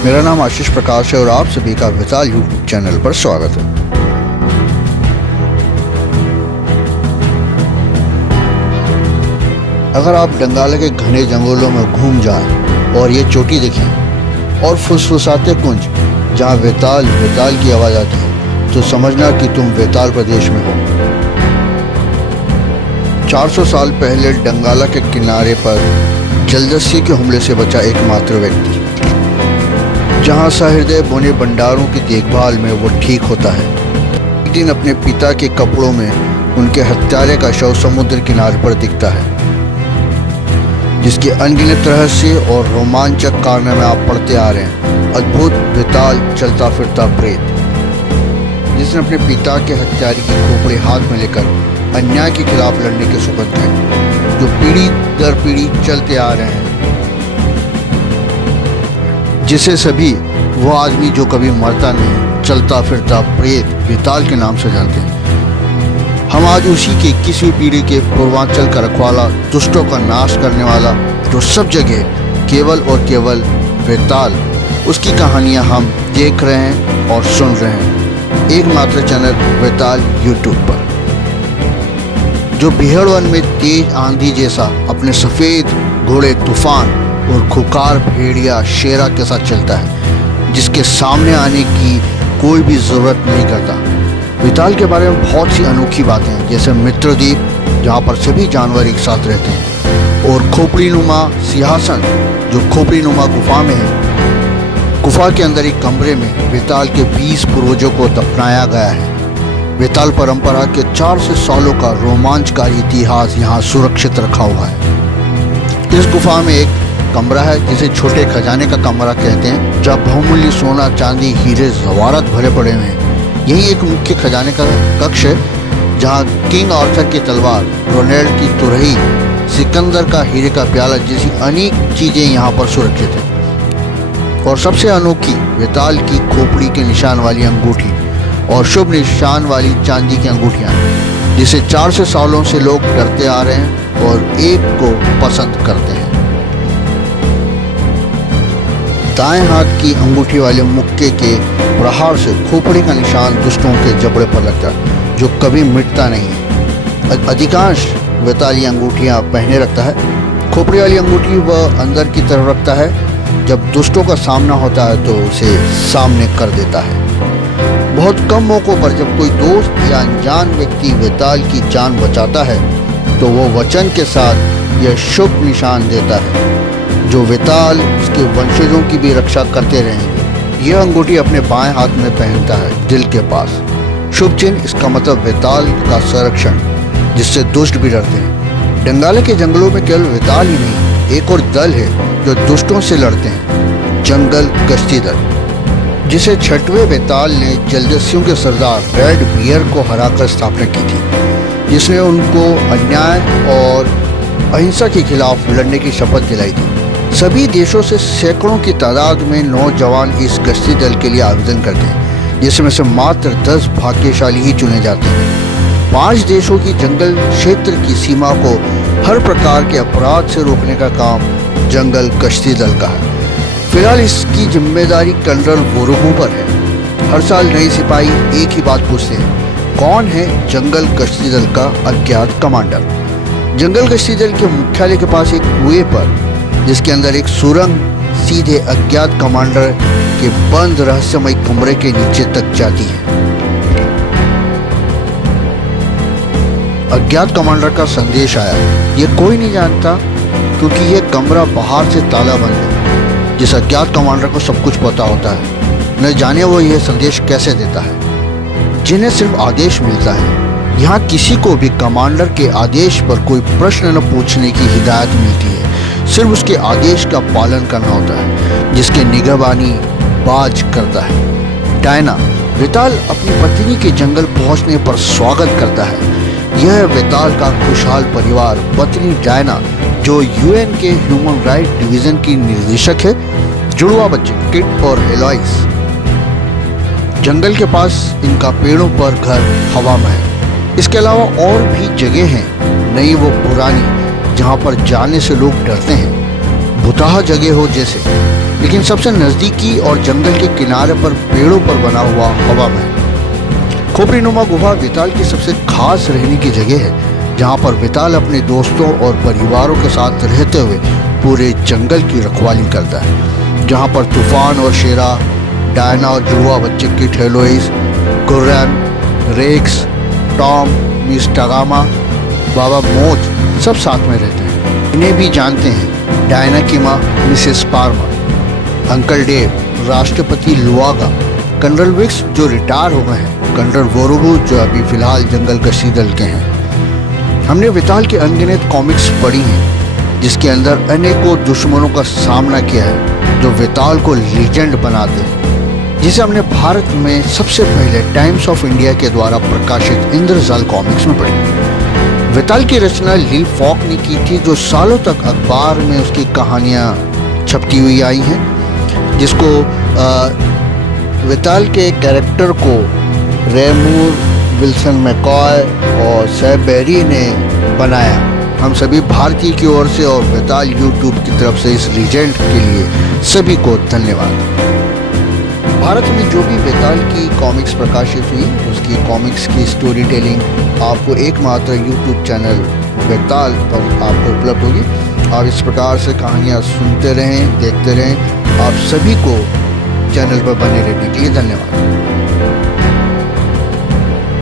मेरा नाम आशीष प्रकाश है और आप सभी का विताल यूट्यूब चैनल पर स्वागत है। अगर आप डंगाला के घने जंगलों में घूम जाएं और ये चोटी देखें और फुसफुसाते कुंज जहाँ वेताल वेताल की आवाज़ आती है तो समझना कि तुम वेताल प्रदेश में हो। 400 साल पहले डंगाला के किनारे पर जलदस्यु के हमले से बचा एकमात्र व्यक्ति, जहाँ सहृदय बोने भंडारों की देखभाल में वो ठीक होता है। एक दिन अपने पिता के कपड़ों में उनके हत्यारे का शव समुद्र किनारे पर दिखता है, जिसके अनगिनत रहस्य और रोमांचक कारनामे आप पढ़ते आ रहे हैं। अद्भुत वेताल चलता फिरता प्रेत, जिसने अपने पिता के हत्यारे की खोपड़ी हाथ में लेकर अन्याय के खिलाफ लड़ने के सुबह गए, जो पीढ़ी दर पीढ़ी चलते आ रहे हैं, जिसे सभी वो आदमी जो कभी मरता नहीं, चलता फिरता प्रेत वेताल के नाम से जानते हैं। हम आज उसी के 21वीं पीढ़ी के पूर्वांचल का रखवाला, दुष्टों का नाश करने वाला, जो सब जगह केवल और केवल वेताल, उसकी कहानियां हम देख रहे हैं और सुन रहे हैं एकमात्र चैनल वेताल यूट्यूब पर, जो बिहड़ वन में तेज आंधी जैसा अपने सफ़ेद घोड़े तूफान और खुकार भेड़िया शेरा के साथ चलता है, जिसके सामने आने की कोई भी ज़रूरत नहीं करता। वेताल के बारे में बहुत सी अनोखी बातें हैं, जैसे मित्रद्वीप जहाँ पर सभी जानवर एक साथ रहते हैं, और खोपड़ी नुमा सिंहासन जो खोपड़ी नुमा गुफा में है। गुफा के अंदर एक कमरे में वेताल के 20 पूर्वजों को दफनाया गया है। वेताल परंपरा के 400 सालों का रोमांचकारी इतिहास यहाँ सुरक्षित रखा हुआ है। इस गुफा में एक कमरा है जिसे छोटे खजाने का कमरा कहते हैं, जहाँ बहुमूल्य सोना चांदी हीरे जवाहरात भरे पड़े हुए हैं। यही एक मुख्य खजाने का कक्ष है, जहाँ किंग आर्थर की तलवार, रोनेल्ड की तुरही, सिकंदर का हीरे का प्याला जैसी अनेक चीज़ें यहाँ पर सुरक्षित हैं। और सबसे अनोखी वेताल की खोपड़ी के निशान वाली अंगूठी और शुभ निशान वाली चांदी की अंगूठियाँ, जिसे 400 सालों से लोग डरते आ रहे हैं और एक को पसंद करते हैं। दाएं हाथ की अंगूठी वाले मुक्के के प्रहार से खोपड़ी का निशान दुष्टों के जबड़े पर लगता है, जो कभी मिटता नहीं है। अधिकांश वेताली अंगूठियां पहने रखता है। खोपड़ी वाली अंगूठी वह अंदर की तरफ रखता है, जब दुष्टों का सामना होता है तो उसे सामने कर देता है। बहुत कम मौक़ों पर जब कोई दोस्त या अनजान व्यक्ति वेताल की जान बचाता है तो वो वचन के साथ यह शुभ निशान देता है, जो वेताल उसके वंशजों की भी रक्षा करते रहेंगे। यह अंगूठी अपने बाएं हाथ में पहनता है, दिल के पास। शुभ चिन्ह, इसका मतलब वेताल का संरक्षण, जिससे दुष्ट भी डरते हैं। डंगाला के जंगलों में केवल वेताल ही नहीं, एक और दल है जो दुष्टों से लड़ते हैं, जंगल गश्ती दल, जिसे 6वें वेताल ने जलदस्युओं के सरदार रेड बियर को हराकर स्थापना की थी, जिसने उनको अन्याय और अहिंसा के खिलाफ लड़ने की शपथ दिलाई थी। सभी देशों से सैकड़ों की तादाद में नौजवान इस गश्ती दल के लिए आवेदन करते हैं, जिसमें से मात्र 10 भाग्यशाली ही चुने जाते हैं। 5 देशों की जंगल क्षेत्र की सीमा को हर प्रकार के अपराध से रोकने का काम जंगल गश्ती दल का है। फिलहाल इसकी जिम्मेदारी कर्नल वोरोगू पर है। हर साल नए सिपाही एक ही बात पूछते हैं, कौन है जंगल गश्ती दल का अज्ञात कमांडर। जंगल गश्ती दल के मुख्यालय के पास एक कुएं पर, जिसके अंदर एक सुरंग सीधे अज्ञात कमांडर के बंद रहस्यमय कमरे के नीचे तक जाती है। अज्ञात कमांडर का संदेश आया, ये कोई नहीं जानता, क्योंकि यह कमरा बाहर से ताला बंद है। जिस अज्ञात कमांडर को सब कुछ पता होता है, न जाने वो यह संदेश कैसे देता है, जिन्हें सिर्फ आदेश मिलता है। यहाँ किसी को भी कमांडर के आदेश पर कोई प्रश्न न पूछने की हिदायत मिलती है, सिर्फ उसके आदेश का पालन करना होता है, जिसके निगहबानी बाज करता है। डायना, वेताल अपनी पत्नी के जंगल पहुंचने पर स्वागत करता है। यह वेताल का खुशहाल परिवार, पत्नी डायना जो यूएन के ह्यूमन राइट डिवीज़न की निर्देशक है, जुड़वा बच्चे किट और एलॉइस। जंगल के पास इनका पेड़ों पर घर हवा में है। इसके अलावा और भी जगह हैं, नई वो पुरानी, जहाँ पर जाने से लोग डरते हैं। भुताहा जगह हो जैसे लेकिन सबसे नज़दीकी और जंगल के किनारे पर पेड़ों पर बना हुआ हवा महल। खोपड़ीनुमा गुफा वेताल की सबसे खास रहने की जगह है, जहाँ पर वेताल अपने दोस्तों और परिवारों के साथ रहते हुए पूरे जंगल की रखवाली करता है। जहाँ पर तूफान और शेरा, डायना और जुड़वा बच्चे की ठेलोइस, गुर्रन, रेक्स, टॉम, मिस टगामा, बाबा मोच सब साथ में रहते हैं। इन्हें भी जानते हैं डायना की माँ मिसेस पार्मर, अंकल डेव, राष्ट्रपति लुआगा, कर्नल विक्स जो रिटायर हो गए हैं, कर्नल वोरोबू जो अभी फिलहाल जंगल गश्ती दल के हैं। हमने वेताल की अनगिनत कॉमिक्स पढ़ी हैं, जिसके अंदर अनेकों दुश्मनों का सामना किया है जो वेताल को लीजेंड बनाते हैं, जिसे हमने भारत में सबसे पहले टाइम्स ऑफ इंडिया के द्वारा प्रकाशित इंद्रजाल कॉमिक्स में पढ़ी। वेताल की रचना ली फॉक ने की थी, जो सालों तक अखबार में उसकी कहानियाँ छपती हुई आई हैं, जिसको वेताल के कैरेक्टर को रेमूर, विल्सन मैकॉय और सैब बेरी ने बनाया। हम सभी भारतीय की ओर से और वेताल यूट्यूब की तरफ से इस लीजेंड के लिए सभी को धन्यवाद। भारत में जो भी वेताल की कॉमिक्स प्रकाशित हुई, उसकी कॉमिक्स की स्टोरी टेलिंग आपको एकमात्र यूट्यूब चैनल वेताल पर आपको उपलब्ध होगी। आप इस प्रकार से कहानियाँ सुनते रहें, देखते रहें। आप सभी को चैनल पर बने रहने के लिए धन्यवाद।